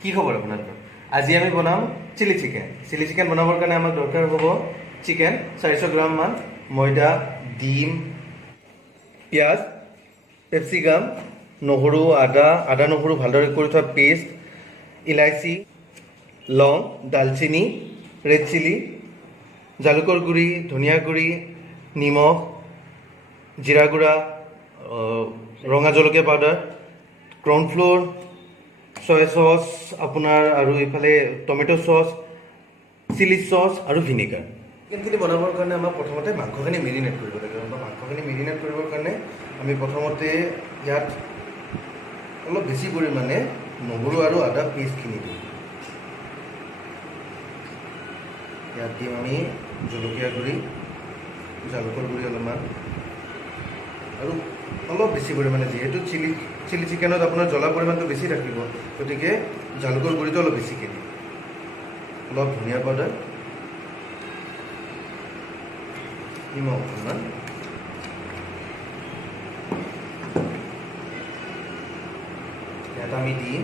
কি খবৰ আপোনালোকৰ? আজি আমি বনাম চিলি চিকেন। চিলি চিকেন বনাবৰ কাৰণে আমাক দৰকাৰ হ'ব চিকেন 400 গ্ৰাম মান, ময়দা, ডিম, পিঁয়াজ, কেপচিকাম, নহৰু, আদা নহৰু ভালদৰে কৰি থোৱা পেষ্ট, ইলাইচি, লং, দালচিনি, ৰেড চিলি, জালুকৰ গুড়ি, ধনিয়া গুড়ি, নিমখ, জিৰা গুড়া, ৰঙা জলকীয়া পাউডাৰ, কৰ্ণফ্ল'ৰ, চয়া চচ আপোনাৰ, আৰু এইফালে টমেট' চচ, চিলি চচ আৰু ভিনেগাৰ। চিকেনখিনি বনাবৰ কাৰণে আমাক প্ৰথমতে মাংসখিনি মেৰিনেট কৰিব লাগিব। মাংসখিনি মেৰিনেট কৰিবৰ কাৰণে আমি প্ৰথমতে ইয়াত অলপ বেছি পৰিমাণে নহৰু আৰু আদা পেষ্টখিনি দিম। ইয়াত দিম আমি জলকীয়া গুড়ি, জালুকৰ গুড়ি অলপমান, আৰু অলপ বেছি পৰিমাণে, যিহেতু চিলি চিকেনত আপোনাৰ জ্বলা পৰিমাণটো বেছি ৰাখিব, গতিকে জালুকৰ গুড়িটো অলপ বেছিকৈ দিম। অলপ ধনিয়া পাউডাৰ, নিমখ অকণমান, ইয়াত আমি দিম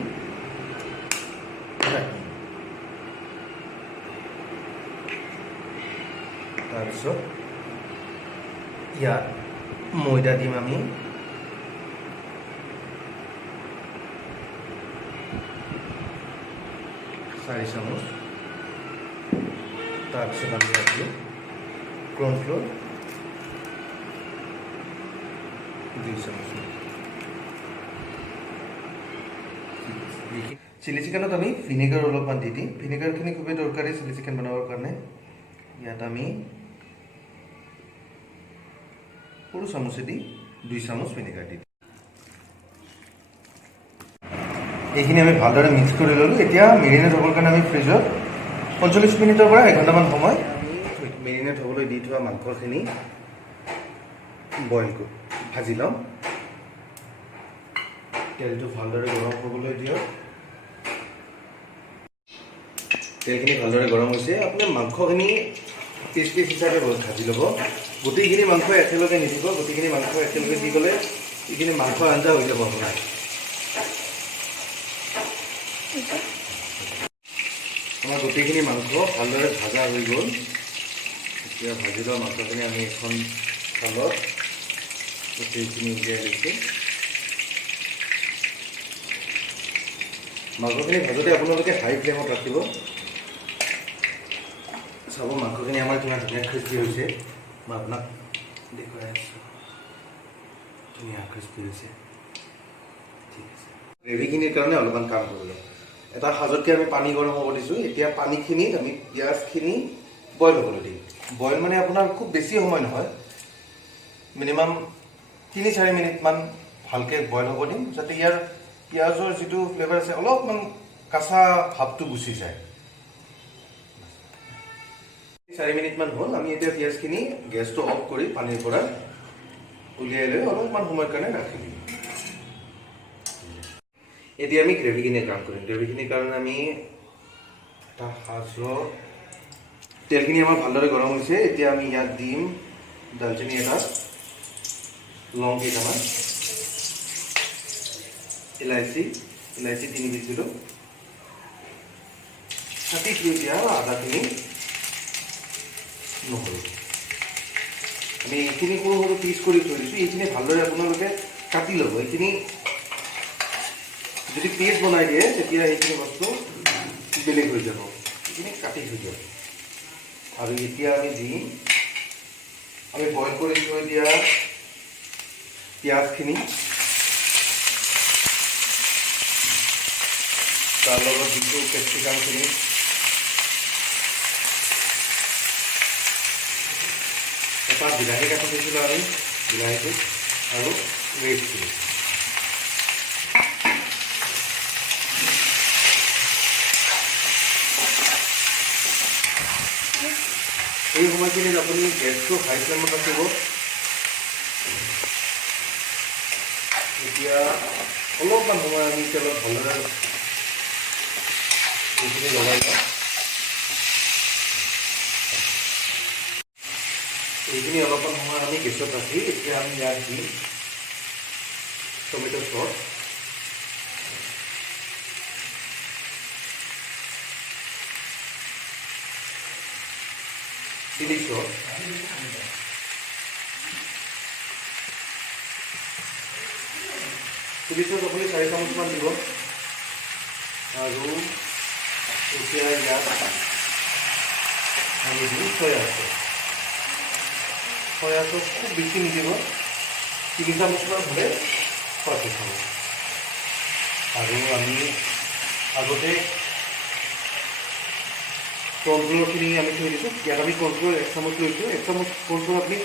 তাৰপিছত ইয়াত ময়দা দিম আমি 4 চামুচ। তাৰপিছত আমি ইয়াত দিম কৰ্ণফ্ল'ৰ 2 চামুচ। চিলি চিকেনত আমি ভিনেগাৰ অলপমান দি দিম। ভিনেগাৰখিনি খুবেই দৰকাৰী চিলি চিকেন বনাবৰ কাৰণে। ইয়াত আমি সৰু চামুচেদি 2 চামুচ ভিনেগাৰ দি দিম। এইখিনি আমি ভালদৰে মিক্স কৰি ল'লোঁ। এতিয়া মেৰিনেট হ'বৰ কাৰণে আমি ফ্ৰিজত 45 মিনিটৰ পৰা 1 ঘণ্টামান সময় আমি মেৰিনেট হ'বলৈ দি থোৱা মাংসখিনি ভাজি ল'ম। তেলটো ভালদৰে গৰম হ'বলৈ দিয়ক। তেলখিনি ভালদৰে গৰম হৈছে। আপুনি মাংসখিনি পিচ হিচাপে ভাজি ল'ব। গোটেইখিনি মাংস একেলগে নিদিব। গোটেইখিনি মাংস একেলগে দি গ'লে এইখিনি মাংস আঞ্জা হৈ যাব আপোনাৰ। আমাৰ গোটেইখিনি মাংস ভালদৰে ভাজা হৈ গ'ল। এতিয়া ভাজি লোৱা মাংসখিনি আমি এখন থালত গোটেইখিনি উলিয়াই লৈছোঁ। মাংসখিনি ভাজোঁতে আপোনালোকে হাই ফ্লেমত ৰাখিব। চাব মাংসখিনি আমাৰ কিমান ধুনীয়া ক্ৰিস্পি হৈছে। মই আপোনাক দেখুৱাই আছোঁ, ধুনীয়া ক্ৰিস্পি হৈছে। ঠিক আছে, গ্ৰেভিখিনিৰ কাৰণে অলপমান কাম কৰিলোঁ। এটা সাজতকৈ আমি পানী গৰম হ'ব দিছোঁ। এতিয়া পানীখিনিত আমি পিঁয়াজখিনি বইল হ'বলৈ দিম। বইল মানে আপোনাৰ খুব বেছি সময় নহয়, মিনিমাম 3-4 মিনিটমান ভালকৈ বইল হ'ব দিম, যাতে ইয়াৰ পিঁয়াজৰ যিটো ফ্লেভাৰ আছে অলপমান কাঁচা ভাৱটো গুচি যায়। 4 মিনিটমান হ'ল। আমি এতিয়া পিঁয়াজখিনি গেছটো অফ কৰি পানীৰ পৰা উলিয়াই লৈ অলপমান সময়ৰ কাৰণে ৰাখি দিম। এতিয়া আমি গ্ৰেভিখিনিৰ কাম কৰিম। গ্ৰেভিখিনিৰ কাৰণে আমি এটা সাজত তেলখিনি আমাৰ ভালদৰে গৰম হৈছে। এতিয়া আমি ইয়াত দিম দালচেনি এটা, লং কেইটামান, ইলাইচি 3 পিচ দিলোঁ, কাটি থৈ দিয়া আদাখিনি, নহৰু। আমি এইখিনি সৰু সৰু পিচ কৰি থৈ দিছোঁ। এইখিনি ভালদৰে আপোনালোকে কাটি ল'ব। এইখিনি যদি পেষ্ট বনাই দিয়ে তেতিয়া এইখিনি বস্তু বেলেগ হৈ যাব। এইখিনি কাটি থৈ দিয়ক। আৰু এতিয়া আমি দিম আমি বইল কৰি থৈ দিয়া পিঁয়াজখিনি, তাৰ লগত দিছোঁ কেপচিকামখিনি, এটা বিলাহী কাটি থৈছিলোঁ আমি, বিলাহীটো, আৰু ৰেড চিলি। এই সময়খিনিত আপুনি গেছটো হাই ফ্লেমত ৰাখিব। এতিয়া অলপমান সময় আমি তেলত ভালদৰে এইখিনি লগাই লওঁ। এইখিনি অলপমান সময় আমি গেছত ৰাখি এতিয়া আমি ইয়াত দিম tomato sauce. Chilli sauce, chilli sauce আপুনি 4 চামুচমান দিব। আৰু এতিয়া ইয়াত আমি দিম চয়া চচ। চয়া চচ খুব বেছি নিদিব, 3 চামুচমান হ'লে পাৰফেক্ট হ'ব। আৰু আমি আগতে কৰ্ণফ্ল'ৰখিনি আমি থৈ দিছোঁ। ইয়াত আমি কৰ্ণফ্ল'ৰ 1 চামুচ লৈছোঁ। 1 চামুচ কৰ্ণফ্ল'ৰ আপুনি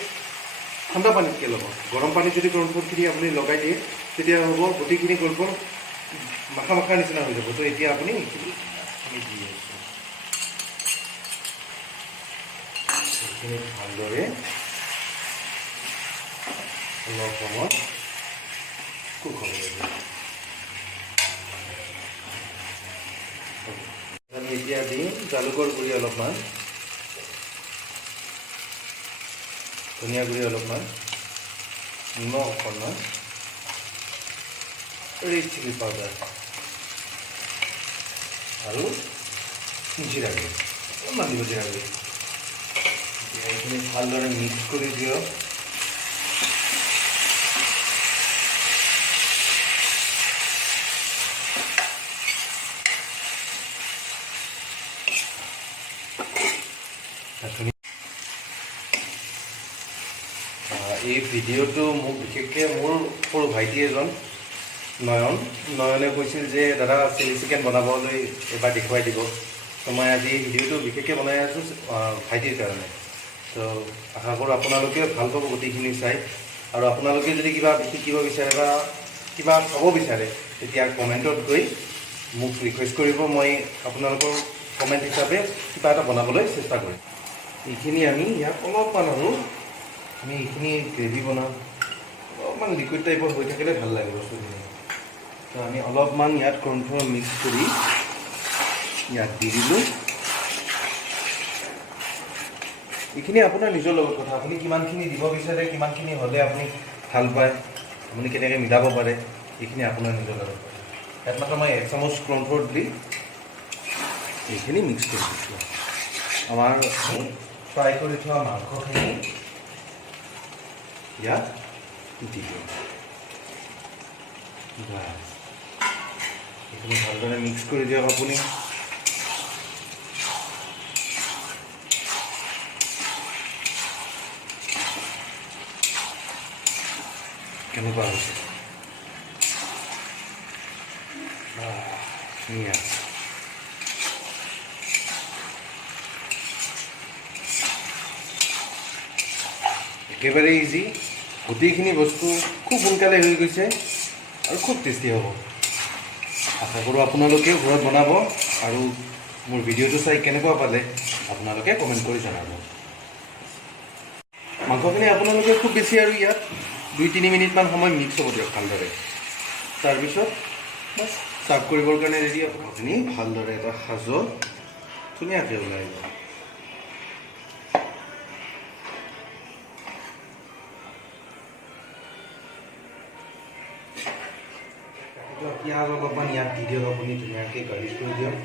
ঠাণ্ডা পানীতকৈ ল'ব। গৰম পানীত যদি কৰ্ণফ্ল'ৰখিনি আপুনি লগাই দিয়ে তেতিয়া হ'ব গোটেইখিনি কৰ্ণফ্ল'ৰ মাখা মাখাৰ নিচিনা হৈ যাব। তো এতিয়া আপুনি এইখিনি আমি দি আছোঁ। এইখিনি ভালদৰে অলপ সময় কুক হ'ব লাগিব। আমি এতিয়া দিম জালুকৰ গুড়ি অলপমান, ধনিয়া গুড়ি অলপমান, নিমখ অকণমান, ৰেড চিলি পাউডাৰ আৰু জিৰা গুড়ি অকণমান দিব। জিৰা গুড়ি এইখিনি ভালদৰে মিক্স কৰি দিয়ক। এই ভিডিঅ'টো মোক বিশেষকৈ মোৰ সৰু ভাইটি এজন নয়নে কৈছিল যে দাদা চিলি চিকেন বনাবলৈ এবাৰ দেখুৱাই দিব। তো মই আজি ভিডিঅ'টো বিশেষকৈ বনাই আছোঁ ভাইটিৰ কাৰণে। তো আশা কৰোঁ আপোনালোকে ভাল পাব গোটেইখিনি চাই। আৰু আপোনালোকে যদি কিবা শিকিব বিচাৰে বা কিবা খাব বিচাৰে তেতিয়া কমেণ্টত গৈ মোক ৰিকুৱেষ্ট কৰিব। মই আপোনালোকৰ কমেণ্ট হিচাপে কিবা এটা বনাবলৈ চেষ্টা কৰিম। এইখিনি আমি ইয়াত অলপমান আৰু আমি এইখিনি গ্ৰেভি বনাম, অলপমান লিকুইড টাইপৰ হৈ থাকিলে ভাল লাগে বস্তুখিনি। তো আমি অলপমান ইয়াত কৰ্ণফ্ল'ৰ মিক্স কৰি ইয়াত দি দিলোঁ। এইখিনি আপোনাৰ নিজৰ লগত কথা, আপুনি কিমানখিনি দিব বিচাৰে, কিমানখিনি হ'লে আপুনি ভাল পায়, আপুনি কেনেকৈ মিলাব পাৰে, এইখিনি আপোনাৰ নিজৰ লগত কথা। ইয়াত মাত্ৰ মই 1 চামুচ কৰ্ণফ্ল'ৰ দি এইখিনি মিক্স কৰি দিছোঁ। আমাৰ ফ্ৰাই কৰি থোৱা মাংসখিনি ইয়াত দি দিওঁ। এইখিনি ভালদৰে মিক্স কৰি দিয়ক আপুনি। কেনেকুৱা হৈছে ধুনীয়া। একেবাৰে ইজি, গোটেইখিনি বস্তু খুব সোনকালে হৈ গৈছে আৰু খুব টেষ্টি হ'ব। আশা কৰোঁ আপোনালোকেও ঘৰত বনাব আৰু মোৰ ভিডিঅ'টো চাই কেনেকুৱা পালে আপোনালোকে কমেণ্ট কৰি জনাব। মাংসখিনি আপোনালোকে খুব বেছি আৰু ইয়াত 2-3 মিনিটমান সময় মিক্স হ'ব দিয়ক ভালদৰে। তাৰপিছত বাছ চাৰ্ভ কৰিবৰ কাৰণে ৰেডি। আপুনি ভালদৰে এটা সাজত ধুনীয়াকৈ ওলাই যাব। পিঁয়াজ অলপমান ইয়াত দি দিয়ক আপুনি, ধুনীয়াকৈ গাৰ্নিছ কৰি দিয়ক।